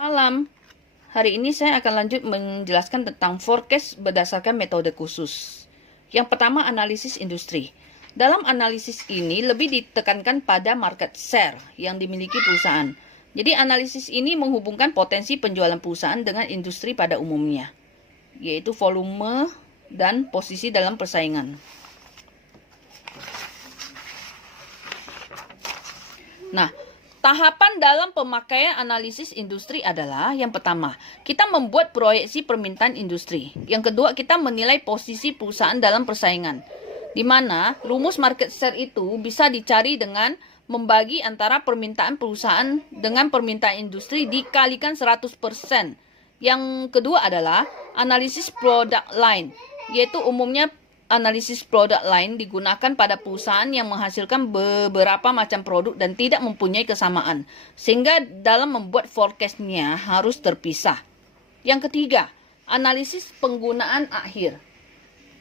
Malam, hari ini saya akan lanjut menjelaskan tentang forecast berdasarkan metode khusus. Yang pertama, analisis industri. Dalam analisis ini lebih ditekankan pada market share yang dimiliki perusahaan. Jadi analisis ini menghubungkan potensi penjualan perusahaan dengan industri pada umumnya, yaitu volume dan posisi dalam persaingan. Nah, tahapan dalam pemakaian analisis industri adalah yang pertama, kita membuat proyeksi permintaan industri. Yang kedua, kita menilai posisi perusahaan dalam persaingan. Di mana rumus market share itu bisa dicari dengan membagi antara permintaan perusahaan dengan permintaan industri dikalikan 100%. Yang kedua adalah analisis product line, yaitu umumnya analisis product line digunakan pada perusahaan yang menghasilkan beberapa macam produk dan tidak mempunyai kesamaan, sehingga dalam membuat forecast-nya harus terpisah. Yang ketiga, analisis penggunaan akhir,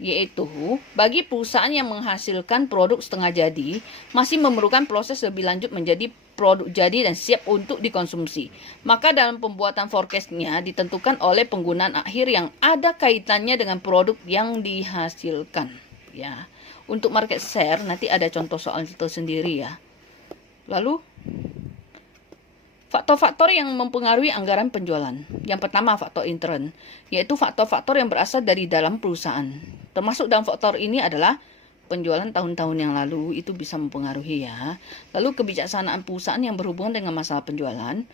yaitu bagi perusahaan yang menghasilkan produk setengah jadi, masih memerlukan proses lebih lanjut menjadi produk jadi dan siap untuk dikonsumsi. Maka dalam pembuatan forecast-nya ditentukan oleh penggunaan akhir yang ada kaitannya dengan produk yang dihasilkan. Ya, untuk market share nanti ada contoh soal tersendiri ya. Lalu, faktor-faktor yang mempengaruhi anggaran penjualan. Yang pertama, faktor intern, yaitu faktor-faktor yang berasal dari dalam perusahaan. Termasuk dalam faktor ini adalah penjualan tahun-tahun yang lalu, itu bisa mempengaruhi ya. Lalu kebijaksanaan perusahaan yang berhubungan dengan masalah penjualan,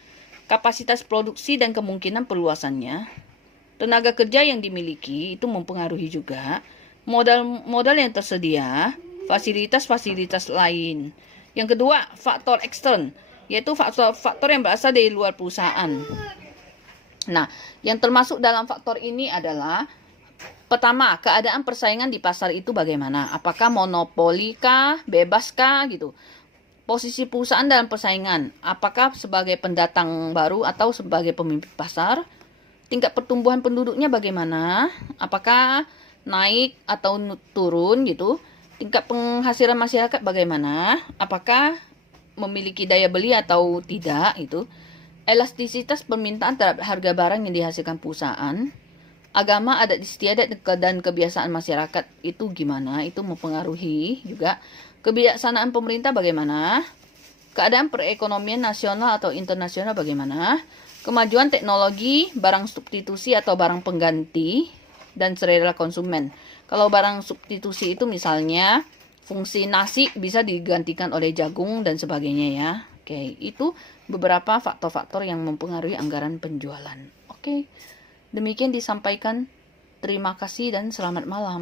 kapasitas produksi dan kemungkinan perluasannya, tenaga kerja yang dimiliki itu mempengaruhi juga, modal yang tersedia, fasilitas-fasilitas lain. Yang kedua, faktor ekstern, yaitu faktor yang berasal dari luar perusahaan. Nah, yang termasuk dalam faktor ini adalah pertama, keadaan persaingan di pasar itu bagaimana? Apakah monopoli kah, bebas kah gitu? Posisi perusahaan dalam persaingan, apakah sebagai pendatang baru atau sebagai pemimpin pasar? Tingkat pertumbuhan penduduknya bagaimana? Apakah naik atau turun gitu? Tingkat penghasilan masyarakat bagaimana? Apakah memiliki daya beli atau tidak itu? Elastisitas permintaan terhadap harga barang yang dihasilkan perusahaan. Agama, adat istiadat dan kebiasaan masyarakat itu gimana? Itu mempengaruhi juga. Kebijaksanaan pemerintah bagaimana? Keadaan perekonomian nasional atau internasional bagaimana? Kemajuan teknologi, barang substitusi atau barang pengganti, dan selera konsumen. Kalau barang substitusi itu misalnya fungsi nasi bisa digantikan oleh jagung dan sebagainya ya. Oke, itu beberapa faktor-faktor yang mempengaruhi anggaran penjualan. Oke. Demikian disampaikan. Terima kasih dan selamat malam.